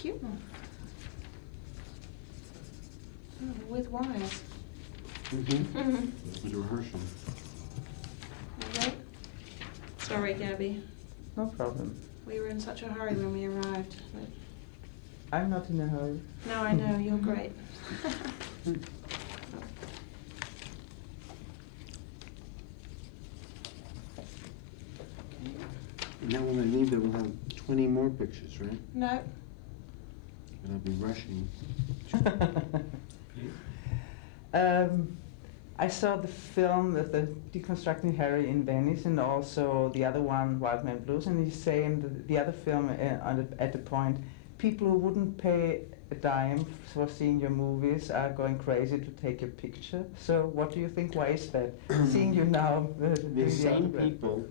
cute one. Oh, with wires. It was a rehearsal. Okay. Sorry, Gabby. No problem. We were in such a hurry when we arrived. I'm not in a hurry. No, I know, you're great. Now when I leave there, we'll have 20 more pictures, right? No. And I'll be rushing. I saw the film with the Deconstructing Harry in Venice, and also the other one, Wild Man Blues, and you say in the other film at the point, people who wouldn't pay a dime for seeing your movies are going crazy to take your picture. So what do you think, why is that? Seeing you now. The same people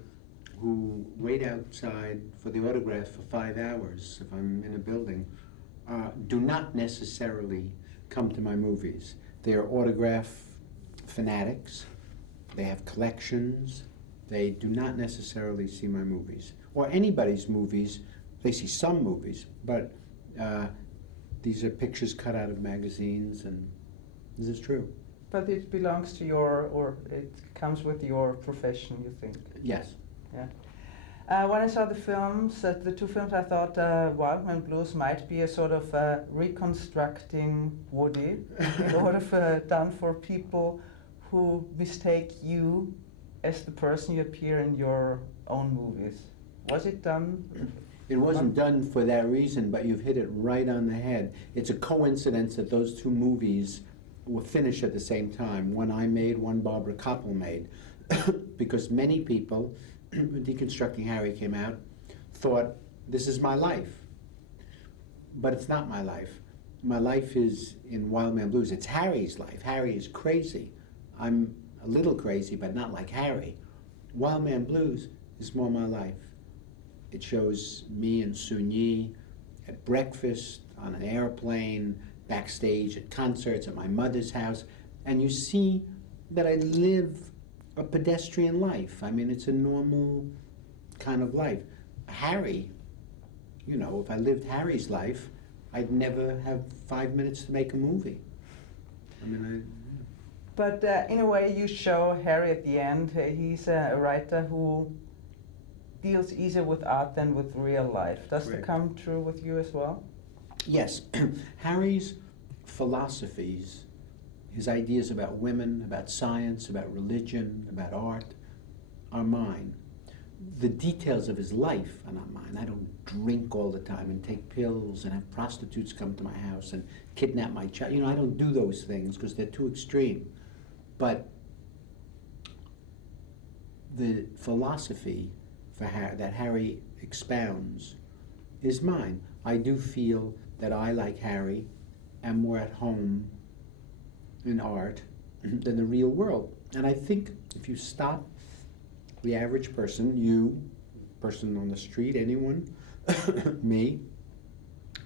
who wait outside for the autograph for 5 hours if I'm in a building do not necessarily come to my movies. They are autograph fanatics. They have collections. They do not necessarily see my movies or anybody's movies. They see some movies, but these are pictures cut out of magazines, and this is true. But it belongs to your, or it comes with your profession, you think? Yes. Yeah. When I saw the films, the two films, I thought Wild Man Blues might be a sort of reconstructing Woody in order done for people who mistake you as the person you appear in your own movies. Was it done? It wasn't done for that reason, but you've hit it right on the head. It's a coincidence that those two movies were finished at the same time. One I made, one Barbara Koppel made. Because many people, when Deconstructing Harry came out, thought, this is my life. But it's not my life. My life is in Wild Man Blues. It's Harry's life. Harry is crazy. I'm a little crazy, but not like Harry. Wild Man Blues is more my life. It shows me and Sun Yi at breakfast, on an airplane, backstage at concerts, at my mother's house, and you see that I live a pedestrian life. I mean, it's a normal kind of life. Harry, you know, if I lived Harry's life, I'd never have 5 minutes to make a movie. I mean, But in a way, you show Harry at the end. He's a writer who deals easier with art than with real life. Does it come true with you as well? Yes. Harry's philosophies, his ideas about women, about science, about religion, about art, are mine. The details of his life are not mine. I don't drink all the time and take pills and have prostitutes come to my house and kidnap my child. You know, I don't do those things because they're too extreme. But the philosophy that Harry expounds is mine. I do feel that I, like Harry, am more at home in art than the real world. And I think if you stop the average person, you, person on the street, anyone, me,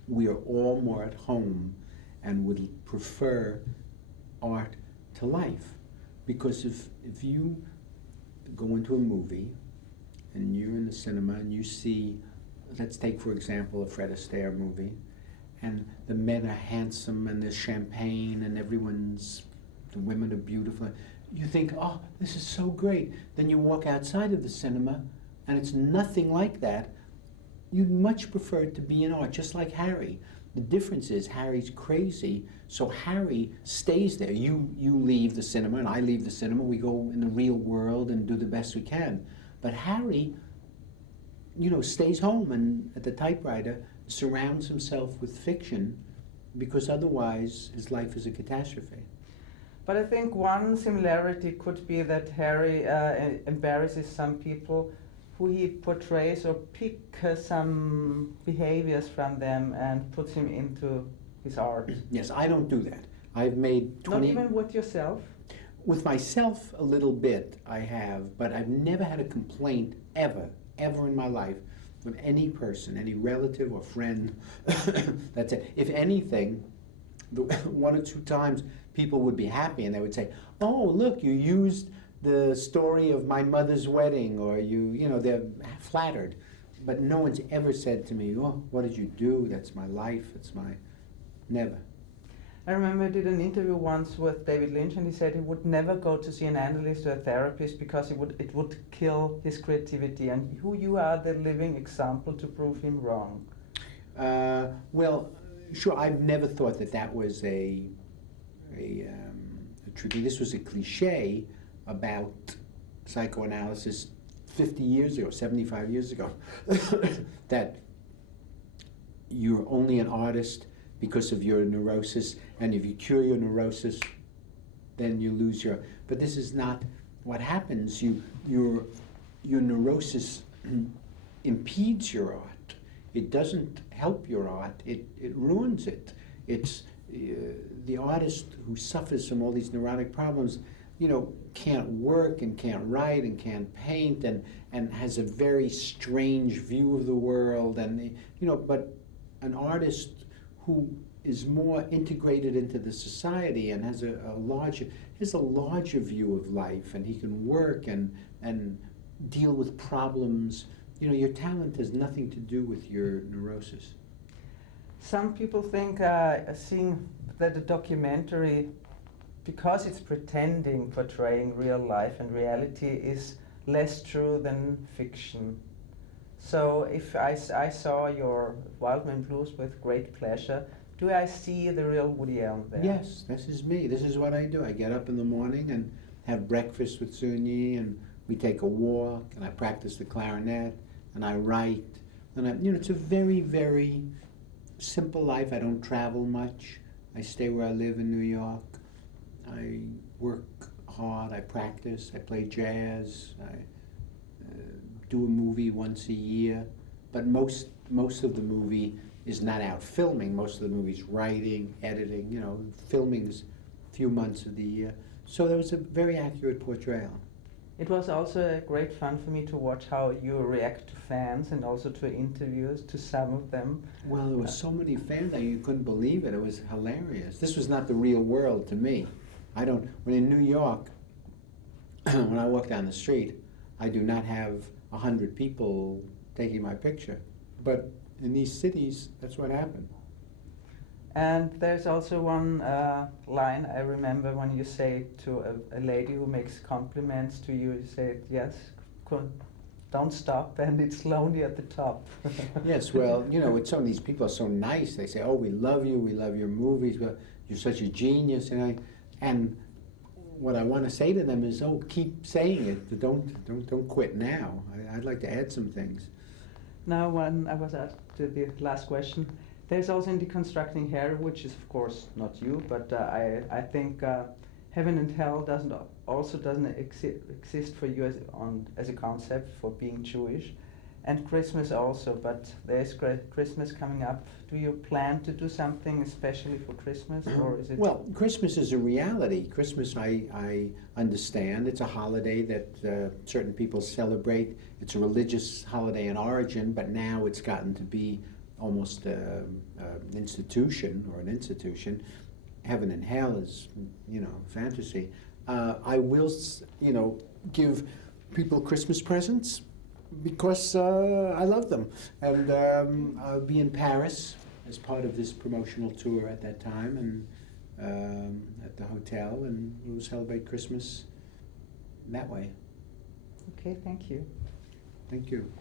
we are all more at home and would prefer art to life. Because if you go into a movie and you're in the cinema and you see, let's take for example a Fred Astaire movie, and the men are handsome and there's champagne and the women are beautiful, you think, oh, this is so great. Then you walk outside of the cinema and it's nothing like that. You'd much prefer to be in art, just like Harry. The difference is Harry's crazy, so Harry stays there. You leave the cinema and I leave the cinema. We go in the real world and do the best we can. But Harry, you know, stays home and at the typewriter surrounds himself with fiction because otherwise his life is a catastrophe. But I think one similarity could be that Harry embarrasses some people who he portrays or pick some behaviors from them and puts him into his art. Yes, I don't do that. I've made 20... Not even with yourself? With myself, a little bit I have, but I've never had a complaint ever in my life from any person, any relative or friend. That's it. If anything, one or two times people would be happy and they would say, oh, look, you used the story of my mother's wedding, or you know, they're flattered. but no one's ever said to me, oh, what did you do? That's my life, it's my, never. I remember I did an interview once with David Lynch, and he said he would never go to see an analyst or a therapist because it would kill his creativity. And you are the living example to prove him wrong. Well, sure. I've never thought that was a truth. This was a cliche about psychoanalysis 50 years ago, 75 years ago, that you're only an artist because of your neurosis, and if you cure your neurosis, then you lose your. But this is not what happens. Your neurosis impedes your art. It doesn't help your art. It ruins it. It's the artist who suffers from all these neurotic problems, can't work and can't write and can't paint and has a very strange view of the world, and but an artist who is more integrated into the society and has a larger view of life, and he can work and deal with problems. Your talent has nothing to do with your neurosis. Some people think seeing that the documentary, because it's portraying real life and reality, is less true than fiction. So if I saw your Wild Man Blues with great pleasure, do I see the real Woody Allen there? Yes, this is me. This is what I do. I get up in the morning and have breakfast with Sunyi, and we take a walk, and I practice the clarinet, and I write. And it's a very, very simple life. I don't travel much. I stay where I live in New York. I work hard. I practice. I play jazz. I do a movie once a year, but most of the movie is not out filming. Most of the movie's writing, editing. Filming's a few months of the year. So that was a very accurate portrayal. It was also great fun for me to watch how you react to fans and also to interviews, to some of them. Well, there were so many fans that you couldn't believe it. It was hilarious. This was not the real world to me. When in New York, when I walk down the street, I do not have 100 people taking my picture. But in these cities, that's what happened. And there's also one line I remember when you say to a lady who makes compliments to you, you say, yes, don't stop, and it's lonely at the top. Yes, well, it's so, these people are so nice. They say, oh, we love you, we love your movies, well, you're such a genius. And what I want to say to them is, oh, keep saying it. Don't quit now. I'd like to add some things. Now, when I was asked the last question, there's also in Deconstructing Hair, which is of course not you, but I think heaven and hell doesn't exist for you as a concept for being Jewish, and Christmas also. But there's Christmas coming up. Do you plan to do something especially for Christmas, or is it? Well, Christmas is a reality. Christmas, I understand. It's a holiday that certain people celebrate. It's a religious holiday in origin, but now it's gotten to be almost an institution. Heaven and hell is, fantasy. I will, give people Christmas presents because I love them. And I'll be in Paris as part of this promotional tour at that time, and at the hotel, and we'll celebrate Christmas that way. Okay, thank you. Thank you.